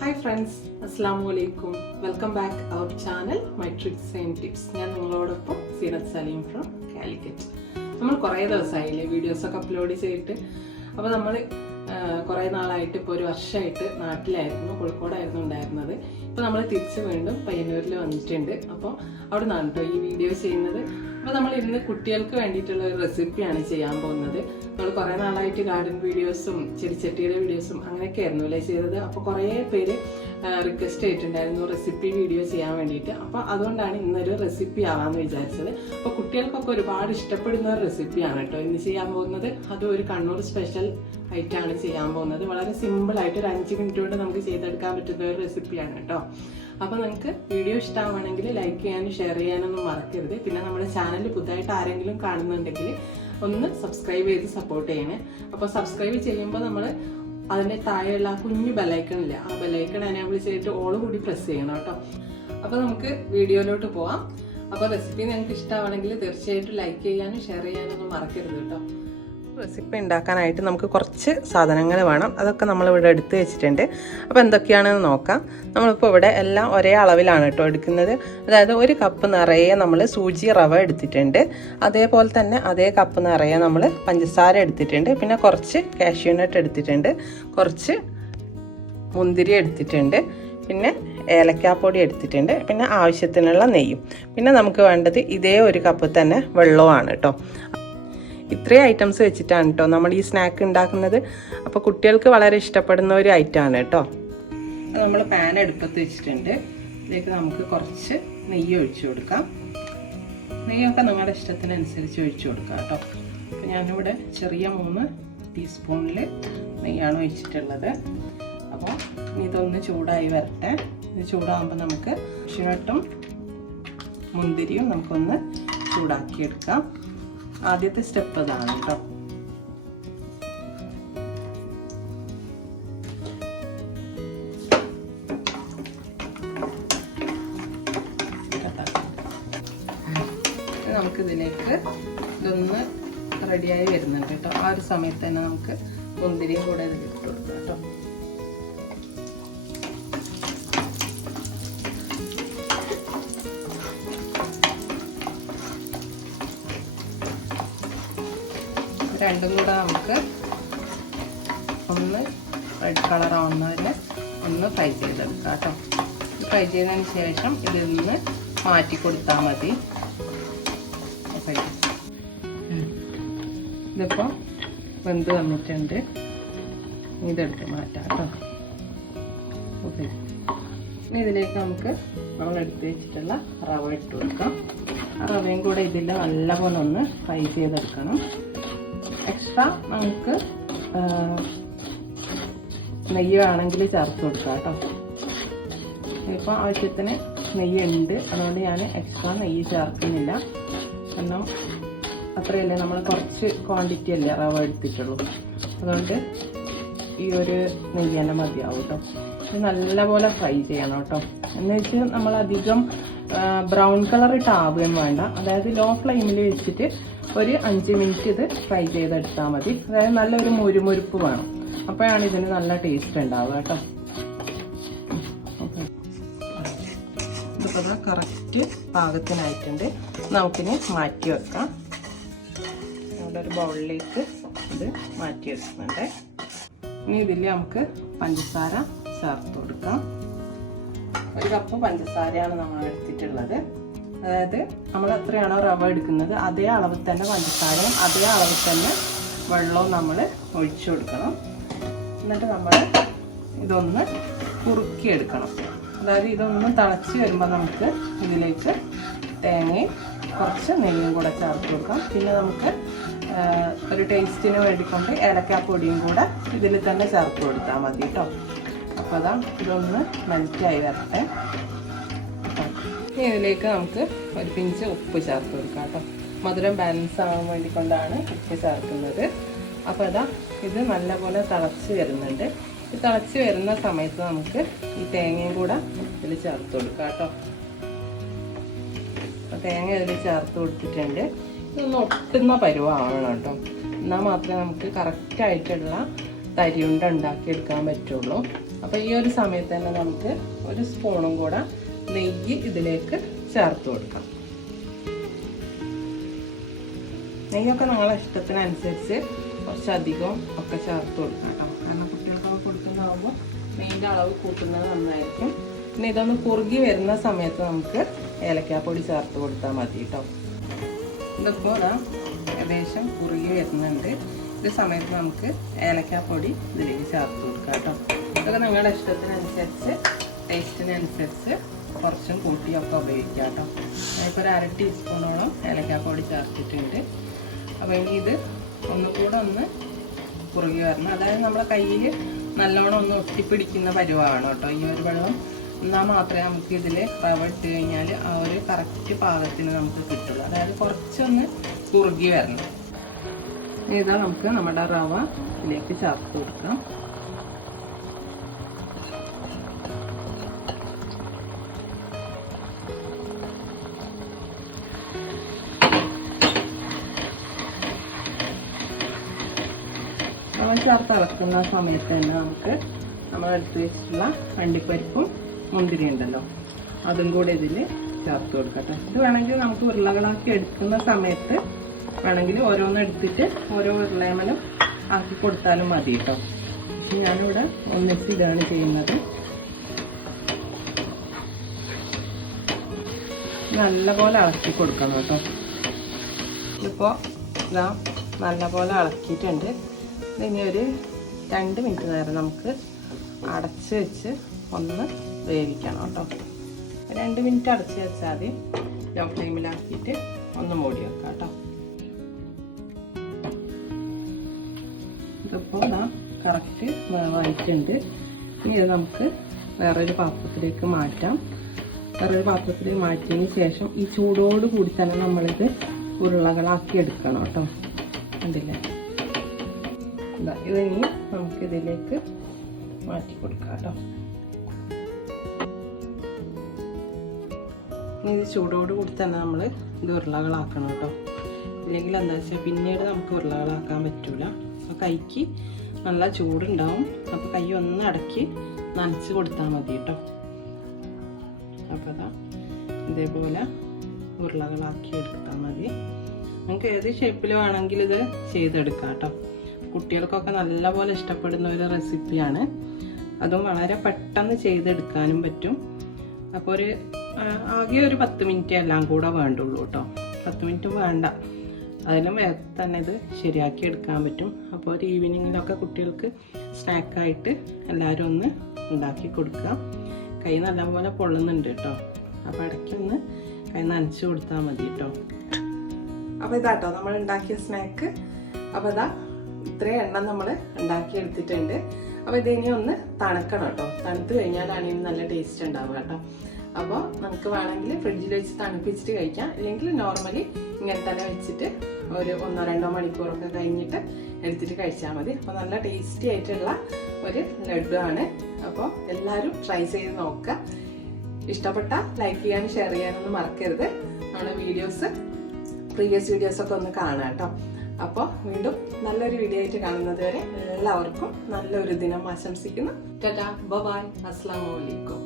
Hi friends, Assalamu alaikum. Welcome back our channel, My Tricks and Tips. ഞാൻ നിങ്ങളോടൊപ്പം Zeenath Saleem from Calicut. നമ്മൾ കുറേ ദിവസമായില്ലേ വീഡിയോസൊക്കെ അപ്ലോഡ് ചെയ്തിട്ട്. അപ്പോൾ നമ്മൾ കുറേ നാളായിട്ട് ഇപ്പോൾ ഒരു വർഷമായിട്ട് നാട്ടിലായിരുന്നു, കോഴിക്കോടായിരുന്നു ഉണ്ടായിരുന്നത്. ഇപ്പോൾ നമ്മൾ തിരിച്ച് വീണ്ടും പയ്യന്നൂരിൽ വന്നിട്ടുണ്ട്. അപ്പോൾ അവിടെ നിന്നാണ് കേട്ടോ ഈ വീഡിയോ ചെയ്യുന്നത്. അപ്പോൾ നമ്മൾ ഇന്ന് കുട്ടികൾക്ക് വേണ്ടിയിട്ടുള്ള ഒരു റെസിപ്പിയാണ് ചെയ്യാൻ പോകുന്നത്. നമ്മൾ കുറേ നാളായിട്ട് ഗാർഡൻ വീഡിയോസും ചെടിച്ചട്ടിയുടെ വീഡിയോസും അങ്ങനെയൊക്കെ ആയിരുന്നു അല്ലേ ചെയ്തത്. അപ്പോൾ കുറേ പേര് റിക്വസ്റ്റ് ചെയ്തിട്ടുണ്ടായിരുന്നു റെസിപ്പി വീഡിയോ ചെയ്യാൻ വേണ്ടിയിട്ട്. അപ്പോൾ അതുകൊണ്ടാണ് ഇന്നൊരു റെസിപ്പി ആവാമെന്ന് വിചാരിച്ചത്. അപ്പോൾ കുട്ടികൾക്കൊക്കെ ഒരുപാട് ഇഷ്ടപ്പെടുന്ന ഒരു റെസിപ്പിയാണ് കേട്ടോ ഇന്ന് ചെയ്യാൻ പോകുന്നത്. അത് ഒരു കണ്ണൂർ സ്പെഷ്യൽ ആയിട്ടാണ് ചെയ്യാൻ പോകുന്നത്. വളരെ സിമ്പിളായിട്ട് ഒരു 5 മിനിറ്റ് കൊണ്ട് നമുക്ക് ചെയ്തെടുക്കാൻ പറ്റുന്ന ഒരു റെസിപ്പിയാണ് കേട്ടോ. അപ്പോൾ നിങ്ങൾക്ക് വീഡിയോ ഇഷ്ടമാണെങ്കിൽ ലൈക്ക് ചെയ്യാനും ഷെയർ ചെയ്യാനൊന്നും മറക്കരുത്. പിന്നെ നമ്മുടെ ചാനൽ പുതുതായിട്ട് ആരെങ്കിലും കാണുന്നുണ്ടെങ്കിൽ ഒന്ന് സബ്സ്ക്രൈബ് ചെയ്ത് സപ്പോർട്ട് ചെയ്യണേ. അപ്പോൾ സബ്സ്ക്രൈബ് ചെയ്യുമ്പോൾ നമ്മൾ അതിൻ്റെ താഴെയുള്ള ആ കുഞ്ഞു ബെല്ലൈക്കൺ ഇല്ല, ആ ബെല്ലൈക്കൺ എനേബിൾ ചെയ്തിട്ട് ഓൾ കൂടി പ്രസ് ചെയ്യണം കേട്ടോ. അപ്പോൾ നമുക്ക് വീഡിയോയിലോട്ട് പോവാം. അപ്പോൾ റെസിപ്പി നിങ്ങൾക്ക് ഇഷ്ടമാണെങ്കിൽ തീർച്ചയായിട്ടും ലൈക്ക് ചെയ്യാനും ഷെയർ ചെയ്യാനൊന്നും മറക്കരുത് കേട്ടോ. റെസിപ്പി ഉണ്ടാക്കാനായിട്ട് നമുക്ക് കുറച്ച് സാധനങ്ങൾ വേണം. അതൊക്കെ നമ്മളിവിടെ എടുത്ത് വെച്ചിട്ടുണ്ട്. അപ്പോൾ എന്തൊക്കെയാണെന്ന് നോക്കാം. നമ്മളിപ്പോൾ ഇവിടെ എല്ലാം ഒരേ അളവിലാണ് കേട്ടോ എടുക്കുന്നത്. അതായത് 1 കപ്പ് നിറയെ നമ്മൾ സൂചി റവ എടുത്തിട്ടുണ്ട്. അതേപോലെ തന്നെ അതേ കപ്പ് നിറയെ നമ്മൾ പഞ്ചസാര എടുത്തിട്ടുണ്ട്. പിന്നെ കുറച്ച് കാഷ്യൂ നട്ട് എടുത്തിട്ടുണ്ട്, കുറച്ച് മുന്തിരി എടുത്തിട്ടുണ്ട്, പിന്നെ ഏലക്കാപ്പൊടി എടുത്തിട്ടുണ്ട്, പിന്നെ ആവശ്യത്തിനുള്ള നെയ്യും. പിന്നെ നമുക്ക് വേണ്ടത് ഇതേ 1 കപ്പ് തന്നെ വെള്ളവുമാണ് കേട്ടോ. ഇത്രയും ഐറ്റംസ് വെച്ചിട്ടാണ് കേട്ടോ നമ്മൾ ഈ സ്നാക്ക് ഉണ്ടാക്കുന്നത്. അപ്പോൾ കുട്ടികൾക്ക് വളരെ ഇഷ്ടപ്പെടുന്ന ഒരു ഐറ്റമാണ് കേട്ടോ. നമ്മൾ പാൻ അടുപ്പത്ത് വെച്ചിട്ടുണ്ട്. ഇതിലേക്ക് നമുക്ക് കുറച്ച് നെയ്യ് ഒഴിച്ചു കൊടുക്കാം. നെയ്യൊക്കെ നിങ്ങളുടെ ഇഷ്ടത്തിനനുസരിച്ച് ഒഴിച്ചു കൊടുക്കാം കേട്ടോ. അപ്പോൾ ഞാനിവിടെ ചെറിയ 3 ടീസ്പൂണിൽ നെയ്യാണ് ഒഴിച്ചിട്ടുള്ളത്. അപ്പോൾ ഇതൊന്ന് ചൂടായി വരട്ടെ. ഇത് ചൂടാകുമ്പോൾ നമുക്ക് കാഷ്യൂനട്ടും മുന്തിരിയും നമുക്കൊന്ന് ചൂടാക്കിയെടുക്കാം. ആദ്യത്തെ സ്റ്റെപ്പ് അതാണ് കേട്ടോ. നമുക്കിതിലേക്ക് ഇതൊന്ന് റെഡിയായി വരുന്നുണ്ട് കേട്ടോ. ആ ഒരു സമയത്ത് തന്നെ നമുക്ക് മുന്തിരിയും കൂടെ ഇതിലിട്ട് കൊടുക്കാം കേട്ടോ. രണ്ടും കൂടെ നമുക്ക് ഒന്ന് റെഡ് കളർ ആവുന്നവരെ ഒന്ന് ഫ്രൈ ചെയ്തെടുക്കാം കേട്ടോ. ഫ്രൈ ചെയ്തതിന് ശേഷം ഇതിൽ നിന്ന് മാറ്റി കൊടുത്താൽ മതി. ഇതിപ്പോൾ വെന്ത് വന്നിട്ടുണ്ട്. ഇതെടുത്ത് മാറ്റാം കേട്ടോ. ഇനി ഇതിലേക്ക് നമുക്ക് നമ്മൾ എടുത്ത് വെച്ചിട്ടുള്ള റവ ഇട്ട് കൊടുക്കാം. റവയും കൂടെ ഇതിൽ നല്ലപോലെ ഒന്ന് ഫ്രൈ ചെയ്തെടുക്കണം. എക്സ്ട്രാ നമുക്ക് നെയ്യ് വേണമെങ്കിൽ ചേർത്ത് കൊടുക്കാം കേട്ടോ. ഇപ്പോൾ ആവശ്യത്തിന് നെയ്യ് ഉണ്ട്, അതുകൊണ്ട് ഞാൻ എക്സ്ട്രാ നെയ്യ് ചേർക്കുന്നില്ല. കാരണം അത്രയല്ലേ, നമ്മൾ കുറച്ച് ക്വാണ്ടിറ്റി അല്ലേ റവ എടുത്തിട്ടുള്ളൂ. അതുകൊണ്ട് ഈ ഒരു നെയ്യ് തന്നെ മതിയാവും കേട്ടോ. ഇത് നല്ലപോലെ ഫ്രൈ ചെയ്യണം കേട്ടോ. എന്ന് വെച്ച് നമ്മളധികം ബ്രൗൺ കളർ ഇട്ട് ആവുകയും വേണ്ട. അതായത് ലോ ഫ്ലെയിമിൽ വെച്ചിട്ട് ഒരു 5 മിനിറ്റ് ഇത് ഫ്രൈ ചെയ്തെടുത്താൽ മതി. അതായത് നല്ലൊരു മുരുമുരുപ്പ് വേണം. അപ്പോഴാണ് ഇതിന് നല്ല ടേസ്റ്റ് ഉണ്ടാവുക കേട്ടോ. ഇതിപ്പോൾ കറക്റ്റ് പാകത്തിനായിട്ടുണ്ട്. നമുക്കിനി മാറ്റി വെക്കാം. നമ്മുടെ ഒരു ബൗളിലേക്ക് ഇത് മാറ്റി വെക്കുന്നുണ്ട്. ഇനി ഇതിൽ നമുക്ക് പഞ്ചസാര ചേർത്ത് കൊടുക്കാം. 1 കപ്പ് പഞ്ചസാരയാണ് നമ്മൾ എടുത്തിട്ടുള്ളത്. അതായത് നമ്മൾ എത്രയാണോ റവ എടുക്കുന്നത് അതേ അളവിൽ തന്നെ പഞ്ചസാരയും അതേ അളവിൽ തന്നെ വെള്ളവും നമ്മൾ ഒഴിച്ചു കൊടുക്കണം. എന്നിട്ട് നമ്മൾ ഇതൊന്ന് കുറുക്കിയെടുക്കണം. അതായത് ഇതൊന്ന് തിളച്ച് വരുമ്പോൾ നമുക്ക് ഇതിലേക്ക് തേങ്ങയും കുറച്ച് നെയ്യും കൂടെ ചേർത്ത് കൊടുക്കാം. പിന്നെ നമുക്ക് ഒരു ടേസ്റ്റിന് വേണ്ടിക്കൊണ്ട് ഏലക്കാപ്പൊടിയും കൂടെ ഇതിൽ തന്നെ ചേർത്ത് കൊടുത്താൽ മതി കേട്ടോ. അപ്പോൾ അതാ ഇതൊന്ന് മെൽറ്റായി വരട്ടെ. ഇനി ഇതിലേക്ക് നമുക്ക് ഒരു പിഞ്ച് ഉപ്പ് ചേർത്ത് കൊടുക്കാം കേട്ടോ. മധുരം ബാലൻസ് ആവാൻ വേണ്ടിക്കൊണ്ടാണ് ഉപ്പ് ചേർക്കുന്നത്. അപ്പോൾ അതാ ഇത് നല്ലപോലെ തിളച്ച് വരുന്നുണ്ട്. ഈ തിളച്ച് വരുന്ന സമയത്ത് നമുക്ക് ഈ തേങ്ങയും കൂടെ ഇതിൽ ചേർത്ത് കൊടുക്കാം കേട്ടോ. തേങ്ങ ഇതിൽ ചേർത്ത് കൊടുത്തിട്ടുണ്ട്. ഇതൊന്ന് ഒട്ടുന്ന പരുവമാവണം കേട്ടോ. എന്നാൽ മാത്രമേ നമുക്ക് കറക്റ്റായിട്ടുള്ള തരിയുണ്ട ഉണ്ടാക്കിയെടുക്കാൻ പറ്റുള്ളൂ. അപ്പോൾ ഈ ഒരു സമയത്ത് തന്നെ നമുക്ക് ഒരു സ്പൂണും കൂടെ നെയ്യ് ഇതിലേക്ക് ചേർത്ത് കൊടുക്കാം. നെയ്യൊക്കെ നിങ്ങളെ ഇഷ്ടത്തിനനുസരിച്ച് കുറച്ചധികം ഒക്കെ ചേർത്ത് കൊടുക്കാം കേട്ടോ. കാരണം കുട്ടികൾക്കൊക്കെ കൊടുക്കുന്നതാകുമ്പോൾ നെയ്യിൻ്റെ അളവ് കൂട്ടുന്നത് നന്നായിരിക്കും. പിന്നെ ഇതൊന്ന് കുറുകി വരുന്ന സമയത്ത് നമുക്ക് ഏലക്കാപ്പൊടി ചേർത്ത് കൊടുത്താൽ മതി കേട്ടോ. ഇതിപ്പോൾ ഏകദേശം കുറുകി വരുന്നുണ്ട്. ഈ സമയത്ത് നമുക്ക് ഏലക്കാപ്പൊടി ഇതിലേക്ക് ചേർത്ത് കൊടുക്കാം കേട്ടോ. ഇതൊക്കെ നിങ്ങളുടെ ഇഷ്ടത്തിനനുസരിച്ച് ടേസ്റ്റിനനുസരിച്ച് കുറച്ചും കൂട്ടിയൊക്കെ ഉപയോഗിക്കാം കേട്ടോ. ഞാനിപ്പോൾ ഒരു 1/2 ടീസ്പൂണോളം ഏലക്കാപ്പൊടി ചേർത്തിട്ടുണ്ട്. അപ്പോൾ ഇനി ഇത് ഒന്നുകൂടെ ഒന്ന് കുറുകി വരണം. അതായത് നമ്മളെ കയ്യിൽ നല്ലോണം ഒന്ന് ഒട്ടിപ്പിടിക്കുന്ന പരുവമാണ് കേട്ടോ ഈ ഒരു വെള്ളം. എന്നാൽ മാത്രമേ നമുക്ക് ഇതിൽ റവ ഇട്ട് കഴിഞ്ഞാൽ ആ ഒരു കറക്റ്റ് പാകത്തിന് നമുക്ക് കിട്ടുള്ളൂ. അതായത് കുറച്ചൊന്ന് കുറുകി വരണം. ഇതാ നമുക്ക് നമ്മുടെ റവ ഇതിലേക്ക് ചേർത്ത് കൊടുക്കാം. റവ ചേർത്ത് ഇളക്കുന്ന സമയത്ത് തന്നെ നമുക്ക് നമ്മൾ എടുത്ത് വെച്ചിട്ടുള്ള അണ്ടിപ്പരിപ്പും മുന്തിരി ഉണ്ടല്ലോ അതും കൂടെ ഇതിൽ ചേർത്ത് കൊടുക്കട്ടെ. ഇത് വേണമെങ്കിൽ നമുക്ക് ഉരുളകളാക്കി എടുക്കുന്ന സമയത്ത് വേണമെങ്കിൽ ഓരോന്നും എടുത്തിട്ട് ഓരോ ഉരുളയമലും ആക്കി കൊടുത്താലും മതി കേട്ടോ. പക്ഷെ ഞാനിവിടെ ഒന്നിച്ച് ഇതാണ് ചെയ്യുന്നത്. നല്ലപോലെ ഇളക്കി കൊടുക്കണം കേട്ടോ. ഇപ്പോൾ ഇതാ നല്ലപോലെ ഇളക്കിയിട്ടുണ്ട്. ഇനി ഒരു 2 മിനിറ്റ് നേരം നമുക്ക് അടച്ച് വെച്ച് ഒന്ന് വേവിക്കണം കേട്ടോ. 2 മിനിറ്റ് അടച്ച് വെച്ചാൽ മതി. ലോ ഫ്ലെയിമിലാക്കിയിട്ട് ഒന്ന് മൂടി വെക്കാം കേട്ടോ. ഇതിപ്പോൾ കറക്റ്റ് വേവായിട്ടുണ്ട്. ഇനി ഇത് നമുക്ക് വേറൊരു പാത്രത്തിലേക്ക് മാറ്റാം. വേറൊരു പാത്രത്തിലേക്ക് മാറ്റിയതിന് ശേഷം ഈ ചൂടോട് കൂടി തന്നെ നമ്മളിത് ഉരുളകളാക്കി എടുക്കണം കേട്ടോ. കണ്ടില്ലേ? ഇതിനി നമുക്കിതിലേക്ക് മാറ്റി കൊടുക്കാം കേട്ടോ. ഇനി ഇത് ചൂടോട് കൂടി തന്നെ നമ്മൾ ഇത് ഉരുളകളാക്കണം കേട്ടോ. ഇല്ലെങ്കിൽ എന്താ വെച്ചാൽ പിന്നീട് നമുക്ക് ഉരുളകളാക്കാൻ പറ്റൂല. അപ്പോൾ കൈക്ക് നല്ല ചൂടുണ്ടാവും. അപ്പോൾ കൈ ഒന്ന് അടക്കി നനച്ച് കൊടുത്താൽ മതി കേട്ടോ. അപ്പോൾ അതാ ഇതേപോലെ ഉരുളകളാക്കി എടുത്താൽ മതി. നമുക്ക് ഏത് ഷേപ്പിൽ വേണമെങ്കിൽ ഇത് ചെയ്തെടുക്കാം കേട്ടോ. കുട്ടികൾക്കൊക്കെ നല്ലപോലെ ഇഷ്ടപ്പെടുന്ന ഒരു റെസിപ്പിയാണ്. അതും വളരെ പെട്ടെന്ന് ചെയ്തെടുക്കാനും പറ്റും. അപ്പോൾ ആകെ ഒരു 10 മിനിറ്റ് എല്ലാം കൂടെ വേണ്ടുള്ളൂ കേട്ടോ. 10 മിനിറ്റ് വേണ്ട, അതിനും വേഗം തന്നെ ഇത് ശരിയാക്കി എടുക്കാൻ പറ്റും. അപ്പോൾ ഒരു ഈവനിങ്ങിലൊക്കെ കുട്ടികൾക്ക് സ്നാക്കായിട്ട് എല്ലാവരും ഒന്ന് ഉണ്ടാക്കി കൊടുക്കുക. കൈ നല്ലപോലെ പൊള്ളുന്നുണ്ട് കേട്ടോ. അപ്പോൾ ഇടയ്ക്കൊന്ന് കൈ നനച്ച് കൊടുത്താൽ മതി കേട്ടോ. അപ്പോൾ ഇതാട്ടോ നമ്മൾ ഉണ്ടാക്കിയ സ്നാക്ക്. അപ്പോൾ ഇതാ ഇത്രയും എണ്ണം നമ്മൾ ഉണ്ടാക്കിയെടുത്തിട്ടുണ്ട്. അപ്പോൾ ഇതിനി ഒന്ന് തണുക്കണം കേട്ടോ. തണുത്ത് കഴിഞ്ഞാലാണ് ഇനി നല്ല ടേസ്റ്റ് ഉണ്ടാവുക കേട്ടോ. അപ്പോൾ നമുക്ക് വേണമെങ്കിൽ ഫ്രിഡ്ജിൽ വെച്ച് തണുപ്പിച്ചിട്ട് കഴിക്കാം. അല്ലെങ്കിൽ നോർമലി ഇങ്ങനെ തന്നെ വെച്ചിട്ട് ഒരു 1-2 മണിക്കൂറൊക്കെ കഴിഞ്ഞിട്ട് എടുത്തിട്ട് കഴിച്ചാൽ മതി. അപ്പോൾ നല്ല ടേസ്റ്റി ആയിട്ടുള്ള ഒരു ലഡു ആണ്. അപ്പോൾ എല്ലാവരും ട്രൈ ചെയ്ത് നോക്കുക. ഇഷ്ടപ്പെട്ട ലൈക്ക് ചെയ്യാനും ഷെയർ ചെയ്യാനൊന്നും മറക്കരുത്. നമ്മുടെ പ്രീവിയസ് വീഡിയോസൊക്കെ ഒന്ന് കാണാം കേട്ടോ. അപ്പോൾ വീണ്ടും നല്ലൊരു വീഡിയോ ആയിട്ട് കാണുന്നത് വരെ എല്ലാവർക്കും നല്ലൊരു ദിനം ആശംസിക്കുന്നു. ടാറ്റാ, ബൈ, അസ്സലാമു അലൈക്കും.